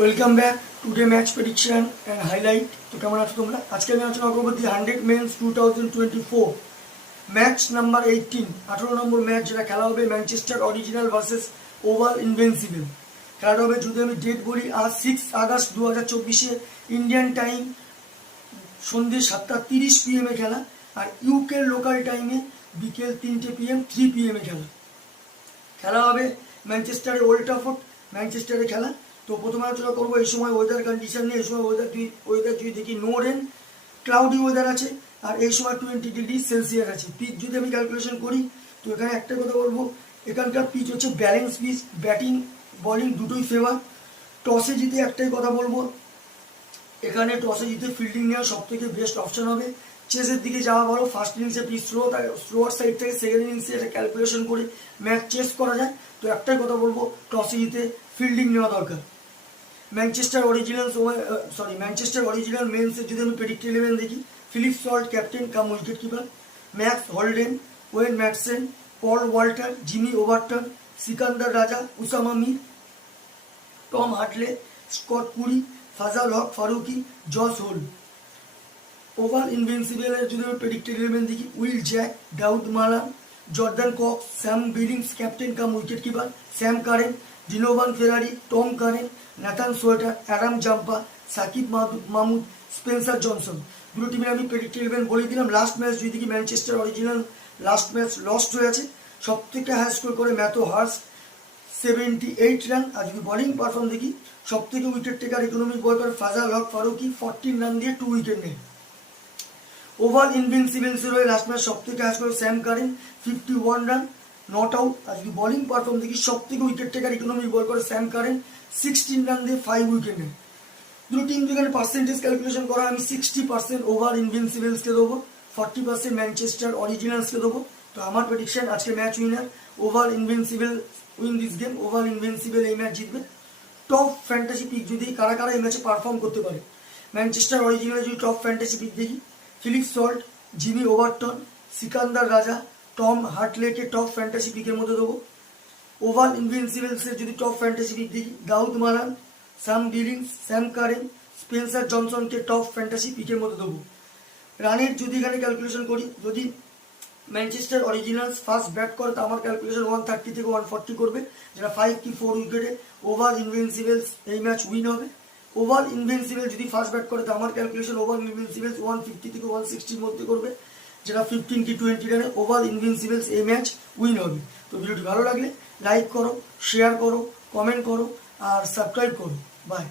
Welcome back today match prediction and highlight. তো কেমন আছো তোমরা? আজকে আমি আলোচনা করবো দি 100 মেন্স 2024 ম্যাচ নাম্বার 18, 18 নম্বর ম্যাচ, যেটা খেলা হবে Manchester original versus oval Invincible. খেলাটা হবে, যদি আমি ডেট বলি, আজ 6 আগস্ট 2024 ইন্ডিয়ান টাইম সন্ধ্যে 7:30 PM খেলা, আর ইউকের লোকাল টাইমে বিকেল 3টে PM 3 PM খেলা হবে ম্যানচেস্টারে, ওল্ড ট্রাফোর্ড ম্যানচেস্টারে খেলা। তো প্রথমে আলোচনা করবো এই সময় ওয়েদার কন্ডিশন নিয়ে। এই সময় ওয়েদার যদি দেখি, নো রেন, ক্লাউডি ওয়েদার আছে, আর এই সময় 20°C আছে। পিচ যদি আমি ক্যালকুলেশন করি, তো এখানে একটা কথা বলবো, এখানকার পিচ হচ্ছে ব্যালেন্স পিচ, ব্যাটিং বলিং দুটোই ফেভার। টসে জিতে একটাই কথা বলবো, এখানে টসে জিতে ফিল্ডিং নেওয়া সব থেকে বেস্ট অপশন হবে। চেসের দিকে যাওয়া ভালো, ফার্স্ট ইনিংসে পিচ স্লোয়ার সাইড থেকে সেকেন্ড ইনিংসে এটা ক্যালকুলেশন করে ম্যাচ চেস করা যায়। তো একটাই কথা বলবো, টসে জিতে ফিল্ডিং নেওয়া দরকার। ম্যানচেস্টার অরিজিনাল মেন্সের যদি আমি প্রেডিক্ট 11 দেখি, Philip Salt captain cum wicket keeper, Max Holden, Wayne Madsen, Paul Walter, Jamie Overton, Sikandar Raza, Usama Mir, Tom Hartley, Scott Currie, Fazal Haq Farooqi, Josh Hull. Oval ইনভিনসিবলের যদি আমি প্রেডিক্ট 11 দেখি, Will Jacks, Dawid Malan, Jordan Cox, Sam Billings captain cum wicket keeper, Sam Curran, Donovan Ferreira, Tom Curran, Nathan Sowter, Adam Zampa, Saqib Mahmood, Spencer Johnson. দুটো টিমের আমি predict 11 বলে দিলাম। Last match যদি দেখি, Manchester original last match lost হয়ে আছে। সব থেকে হাই স্কোর করে ম্যাথু হার্স 78 রান। আর যদি বোলিং পারফর্ম দেখি, সব থেকে উইকেট টেকার ইকোনমিক বল করে ফাজাল হক ফারুকি 14 রান দিয়ে 2 উইকেট নেয়। ওভাল ইনভিনসিবলসের হয়ে লাস্ট ম্যাচ সব থেকে high score Sam Curran 51 run, not out. আর যদি বোলিং পারফর্ম দেখি, সব থেকে উইকেট টেকার ইকোনমিক বল করে স্যাম কারেন 16 রান দিয়ে 5 উইকেট নেয়। দুটো টিম যেখানে পার্সেন্টেজ ক্যালকুলেশন করা, আমি 60% ওভার ইনভিনসিবলসকে দেবো, 40% ম্যানচেস্টার অরিজিনালসকে দেবো। তো আমার প্রেডিকশন, আজকে match winner Oval Invincible, win this game. Oval Invincible এই ম্যাচ জিতবে। টপ ফ্যান্টাসি পিক যদি কারা কারা এই ম্যাচে পারফর্ম করতে পারে, ম্যানচেস্টার অরিজিনাল যদি টপ ফ্যান্টাসি পিক দেখি, Philip Salt, Jamie Overton, Sikandar Raza, Tom হার্টলেকে টপ ফ্যান্টাসি পিকের মধ্যে দেবো। ওভাল ইনভিনসিবলসের যদি টপ ফ্যান্টাসি পিক দেখি, Dawid Malan, Sam Billings, Sam Curran, Spencer জনসনকে টপ ফ্যান্টাসি পিকের মধ্যে দেবো। রানের যদি এখানে ক্যালকুলেশন করি, যদি ম্যানচেস্টার অরিজিনালস ফার্স্ট ব্যাট করে, তো আমার ক্যালকুলেশন 130 থেকে 140 করবে, যেটা 5 কি 4 উইকেটে ওভাল ইনভিনসিবলস এই ম্যাচ উইন হবে। ওভাল ইনভিনসিবল যদি ফার্স্ট ব্যাট করে, তো আমার ক্যালকুলেশন ওভাল ইনভিনসিবলস 150 থেকে 160-র মধ্যে করবে, যেটা 15 কি 20 রানে ওভাল ইনভিনসিবলস এই ম্যাচ উইন হবে। তো ভিডিওটি ভালো লাগলে লাইক করো, শেয়ার করো, কমেন্ট করো, আর সাবস্ক্রাইব করো। বাই।